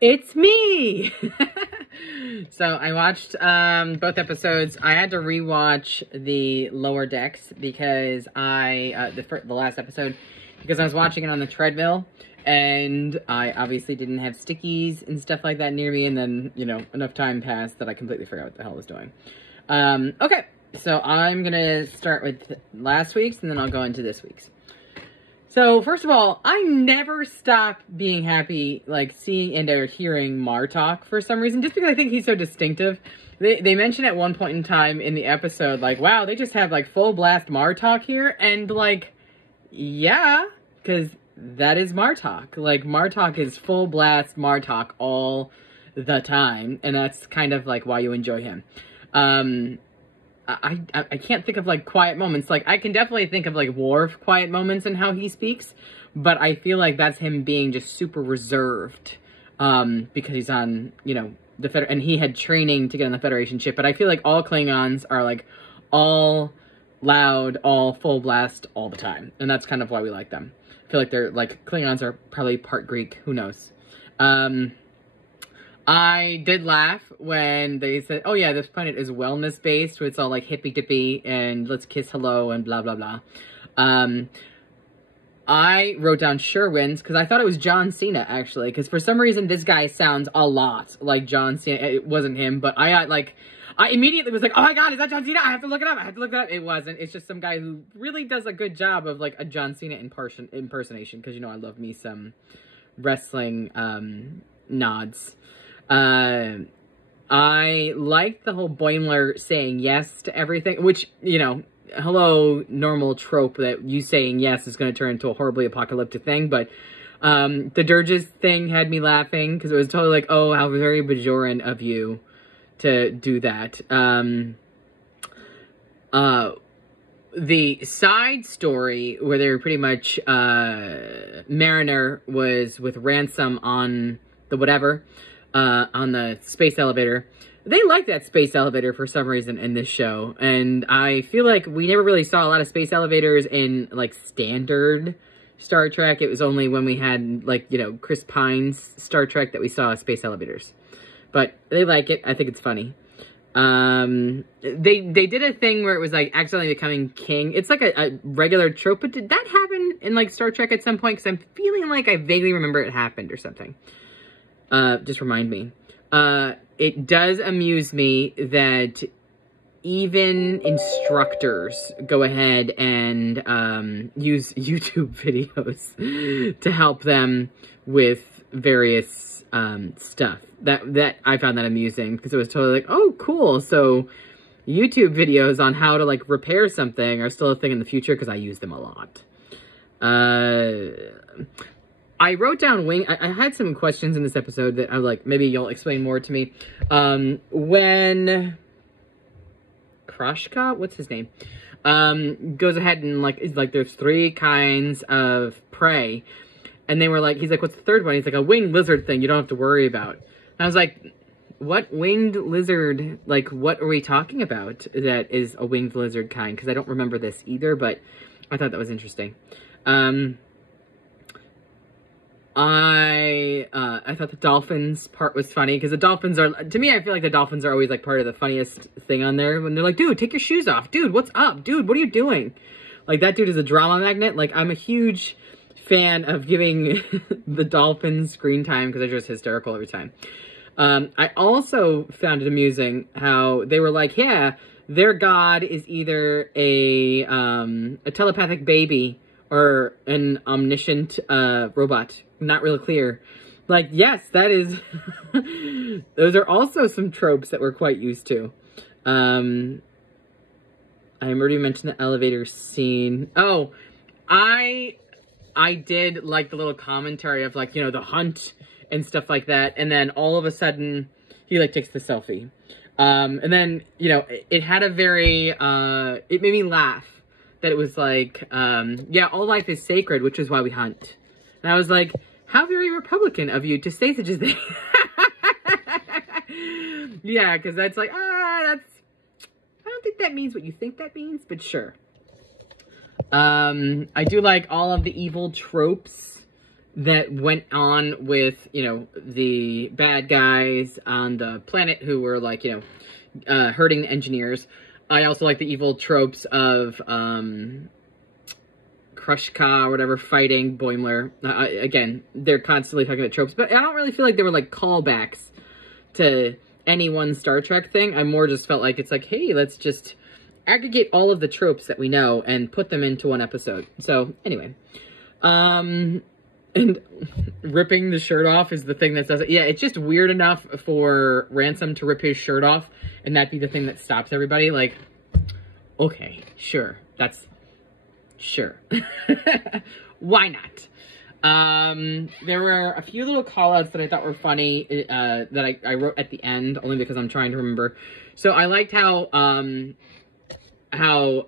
It's me! So I watched both episodes. I had to rewatch the Lower Decks because the last episode, because I was watching it on the treadmill, and I obviously didn't have stickies and stuff like that near me, and then, you know, enough time passed that I completely forgot what the hell I was doing. Okay, so I'm gonna start with last week's, and then I'll go into this week's. So, first of all, I never stop being happy, like, seeing and or hearing Martok for some reason, just because I think he's so distinctive. They mentioned at one point in time in the episode, like, wow, they just have, like, full blast Martok here, and, like, yeah, because that is Martok. Like, Martok is full blast Martok all the time, and that's kind of, like, why you enjoy him. I can't think of, like, quiet moments. Like, I can definitely think of, like, Worf quiet moments and how he speaks, but I feel like that's him being just super reserved, because he's on, you know, and he had training to get on the Federation ship, but I feel like all Klingons are, like, all loud, all full blast all the time, and that's kind of why we like them. I feel like they're, like, Klingons are probably part Greek, who knows. I did laugh when they said, oh yeah, this planet is wellness-based, where it's all like hippy-dippy and let's kiss hello and blah, blah, blah. I wrote down Sherwin's because I thought it was John Cena, actually, because for some reason this guy sounds a lot like John Cena. It wasn't him, but I immediately was like, oh my god, is that John Cena? I have to look it up. It wasn't. It's just some guy who really does a good job of, like, a John Cena impersonation, because, you know, I love me some wrestling nods. I liked the whole Boimler saying yes to everything, which, you know, hello, normal trope that you saying yes is going to turn into a horribly apocalyptic thing, but, the Dirges thing had me laughing, because it was totally like, oh, how very Bajoran of you to do that. The side story, where they were pretty much, Mariner was with Ransom on the whatever, on the space elevator. They like that space elevator for some reason in this show, and I feel like we never really saw a lot of space elevators in, like, standard Star Trek. It was only when we had, like, you know, Chris Pine's Star Trek that we saw space elevators. But they like it. I think it's funny. They did a thing where it was, like, accidentally becoming king. It's like a regular trope, but did that happen in, like, Star Trek at some point? Because I'm feeling like I vaguely remember it happened or something. Just remind me. It does amuse me that even instructors go ahead and use YouTube videos to help them with various stuff. That I found that amusing, because it was totally like, oh, cool. So YouTube videos on how to, like, repair something are still a thing in the future, because I use them a lot. I wrote down I had some questions in this episode that I was like, maybe you'll explain more to me. When Kroshka, what's his name, goes ahead and, like, is like, there's 3 kinds of prey. And they were like, he's like, what's the third one? He's like, a winged lizard thing you don't have to worry about. And I was like, what winged lizard, like, what are we talking about that is a winged lizard kind? Because I don't remember this either, but I thought that was interesting. I thought the dolphins part was funny, because the dolphins are, to me, I feel like the dolphins are always, like, part of the funniest thing on there, when they're like, dude, take your shoes off. Dude, what's up? Dude, what are you doing? Like, that dude is a drama magnet. Like, I'm a huge fan of giving the dolphins screen time, because they're just hysterical every time. I also found it amusing how they were like, yeah, their god is either a telepathic baby or an omniscient robot. Not real clear. Like, yes, that is... those are also some tropes that we're quite used to. I already mentioned the elevator scene. Oh, I did like the little commentary of, like, you know, the hunt and stuff like that. And then all of a sudden, he, like, takes the selfie. And then, you know, it had a very... it made me laugh. That it was like, yeah, all life is sacred, which is why we hunt. And I was like, how very Republican of you to say such a thing. Yeah, because that's like, I don't think that means what you think that means, but sure. I do like all of the evil tropes that went on with, you know, the bad guys on the planet who were, like, you know, hurting the engineers. I also like the evil tropes of, Krushka or whatever fighting Boimler. Again, they're constantly talking about tropes, but I don't really feel like they were, like, callbacks to any one Star Trek thing. I more just felt like it's like, hey, let's just aggregate all of the tropes that we know and put them into one episode. So, anyway. And ripping the shirt off is the thing that does it. Yeah, it's just weird enough for Ransom to rip his shirt off and that be the thing that stops everybody. Like, okay, sure. That's... Sure. Why not? There were a few little call-outs that I thought were funny that I wrote at the end, only because I'm trying to remember. So I liked how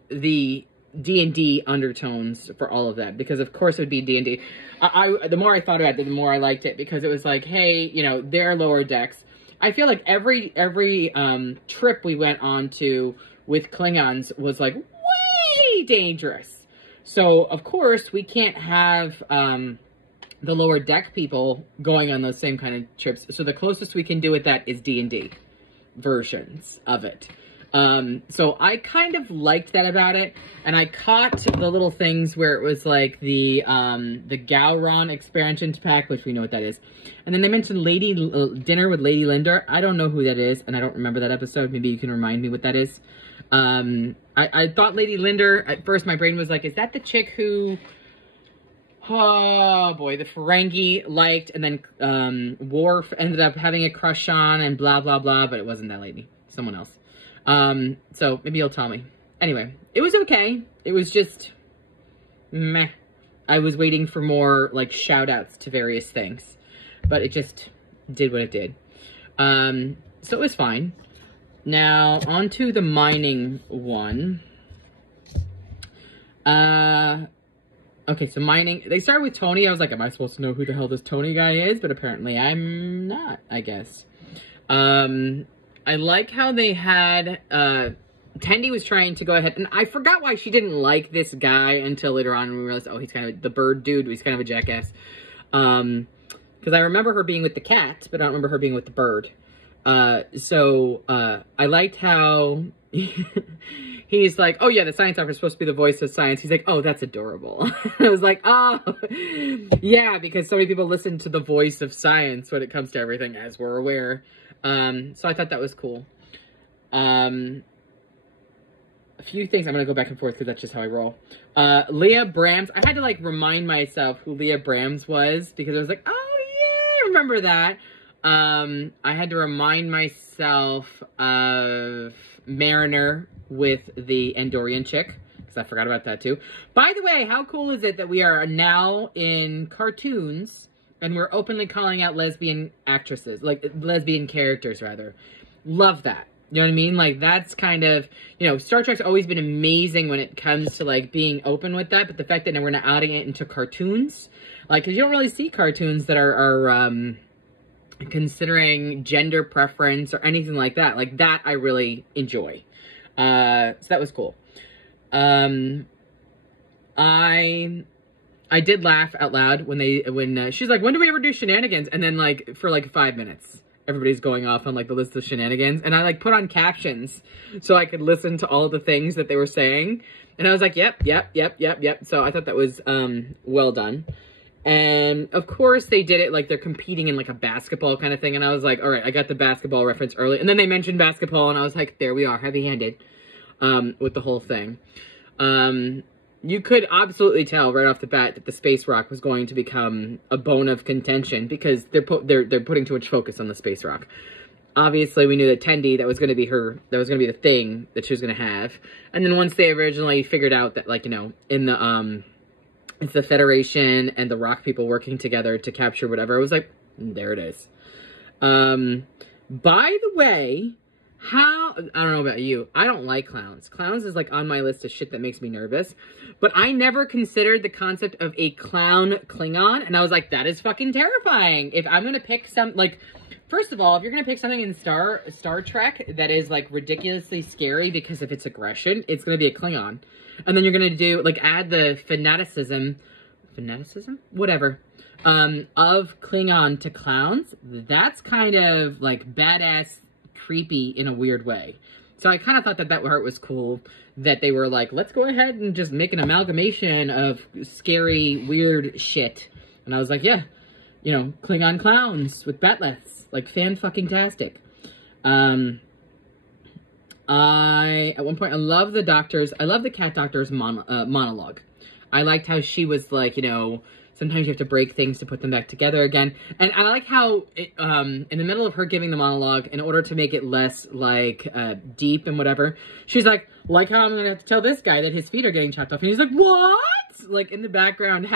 the D&D undertones for all of that, because of course it would be D&D. The more I thought about it, the more I liked it, because it was like, hey, you know, they're lower decks. I feel like every trip we went on to with Klingons was like way dangerous. So of course we can't have the lower deck people going on those same kind of trips. So the closest we can do with that is D&D versions of it. So I kind of liked that about it, and I caught the little things where it was like the Gowron expansion pack, which we know what that is. And then they mentioned Dinner with Lady Linda. I don't know who that is, and I don't remember that episode. Maybe you can remind me what that is. I thought Lady Linda, at first my brain was like, is that the chick who, oh boy, the Ferengi liked, and then Worf ended up having a crush on, and blah, blah, blah, but it wasn't that lady. Someone else. So maybe you'll tell me. Anyway, it was okay. It was just meh. I was waiting for more, like, shout-outs to various things, but it just did what it did. So it was fine. Now, on to the mining one. Okay, so mining. They started with Tony. I was like, am I supposed to know who the hell this Tony guy is? But apparently I'm not, I guess. I like how they had, Tendi was trying to go ahead, and I forgot why she didn't like this guy until later on when we realized, oh, he's kind of, the bird dude, he's kind of a jackass. Because I remember her being with the cat, but I don't remember her being with the bird. I liked how he's like, oh yeah, the science officer is supposed to be the voice of science. He's like, oh, that's adorable. I was like, oh, yeah, because so many people listen to the voice of science when it comes to everything, as we're aware. So I thought that was cool. A few things, I'm going to go back and forth because that's just how I roll. Leah Brahms, I had to, like, remind myself who Leah Brahms was, because I was like, oh yeah, I remember that. I had to remind myself of Mariner with the Andorian chick, because I forgot about that too. By the way, how cool is it that we are now in cartoons, and we're openly calling out lesbian actresses, like, lesbian characters, rather. Love that. You know what I mean? Like, that's kind of, you know, Star Trek's always been amazing when it comes to, like, being open with that, but the fact that now we're not adding it into cartoons, like, because you don't really see cartoons that are considering gender preference or anything like that. Like, that I really enjoy. So that was cool. I did laugh out loud when she's like, when do we ever do shenanigans? And then, like, for, like, 5 minutes, everybody's going off on, like, the list of shenanigans. And I, like, put on captions so I could listen to all the things that they were saying. And I was like, yep. So I thought that was, well done. And, of course, they did it like they're competing in, like, a basketball kind of thing. And I was like, all right, I got the basketball reference early. And then they mentioned basketball, and I was like, there we are, heavy-handed, with the whole thing. You could absolutely tell right off the bat that the space rock was going to become a bone of contention, because they're putting too much focus on the space rock. Obviously, we knew that Tendi, that was going to be the thing that she was going to have. And then once they originally figured out that, like, you know, in the, it's the Federation and the rock people working together to capture whatever, I was like, there it is. By the way, I don't know about you, I don't like clowns. Clowns is, like, on my list of shit that makes me nervous. But I never considered the concept of a clown Klingon, and I was like, that is fucking terrifying. If I'm gonna pick like, first of all, if you're gonna pick something in Star Trek that is, like, ridiculously scary because of its aggression, it's gonna be a Klingon. And then you're gonna do, like, add the fanaticism fanaticism? Whatever. Of Klingon to clowns. That's kind of, like, badass, creepy in a weird way. So I kind of thought that that part was cool, that they were like, let's go ahead and just make an amalgamation of scary, weird shit. And I was like, yeah, you know, Klingon clowns with batleths. Like, fan-fucking-tastic. At one point, I love the cat doctor's monologue. I liked how she was like, you know, sometimes you have to break things to put them back together again. And I like how, in the middle of her giving the monologue, in order to make it less, like, deep and whatever, she's like how I'm gonna have to tell this guy that his feet are getting chopped off. And he's like, what? Like, in the background,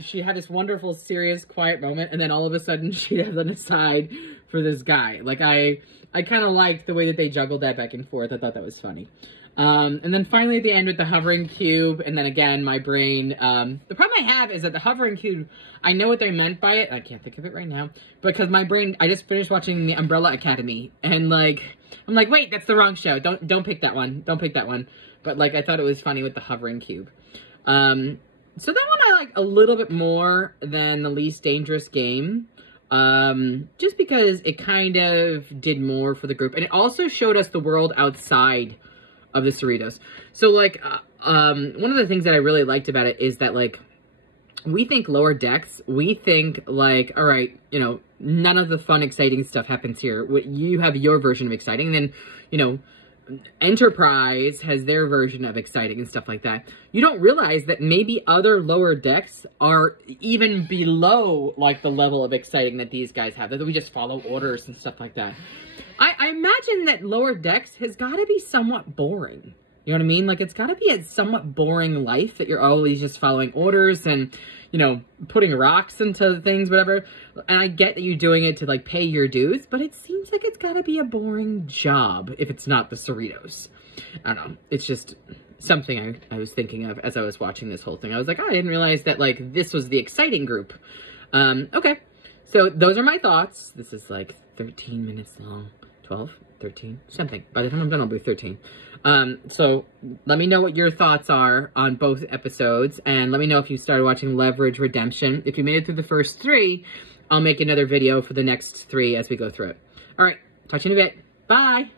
she had this wonderful, serious, quiet moment, and then all of a sudden, she'd have an aside for this guy. Like, I kind of liked the way that they juggled that back and forth. I thought that was funny. And then finally at the end with the hovering cube, and then again, my brain, the problem I have is that the hovering cube, I know what they meant by it, I can't think of it right now, because my brain, I just finished watching The Umbrella Academy, and like, I'm like, wait, that's the wrong show, don't pick that one, don't pick that one, but like, I thought it was funny with the hovering cube. So that one I like a little bit more than The Least Dangerous Game, just because it kind of did more for the group, and it also showed us the world outside of the Cerritos. So, like, one of the things that I really liked about it is that, like, we think Lower Decks, we think, like, all right, you know, none of the fun, exciting stuff happens here. You have your version of exciting, and then, you know, Enterprise has their version of exciting and stuff like that. You don't realize that maybe other Lower Decks are even below, like, the level of exciting that these guys have, that we just follow orders and stuff like that. I imagine that Lower Decks has got to be somewhat boring. You know what I mean? Like, it's got to be a somewhat boring life that you're always just following orders and, you know, putting rocks into things, whatever. And I get that you're doing it to, like, pay your dues, but it seems like it's got to be a boring job if it's not the Cerritos. I don't know. It's just something I was thinking of as I was watching this whole thing. I was like, oh, I didn't realize that, like, this was the exciting group. Okay. So those are my thoughts. This is, like, 13 minutes long. 12, 13, something. By the time I'm done, I'll be 13. So let me know what your thoughts are on both episodes, and let me know if you started watching Leverage Redemption. If you made it through the first 3, I'll make another video for the next 3 as we go through it. All right, talk to you in a bit. Bye!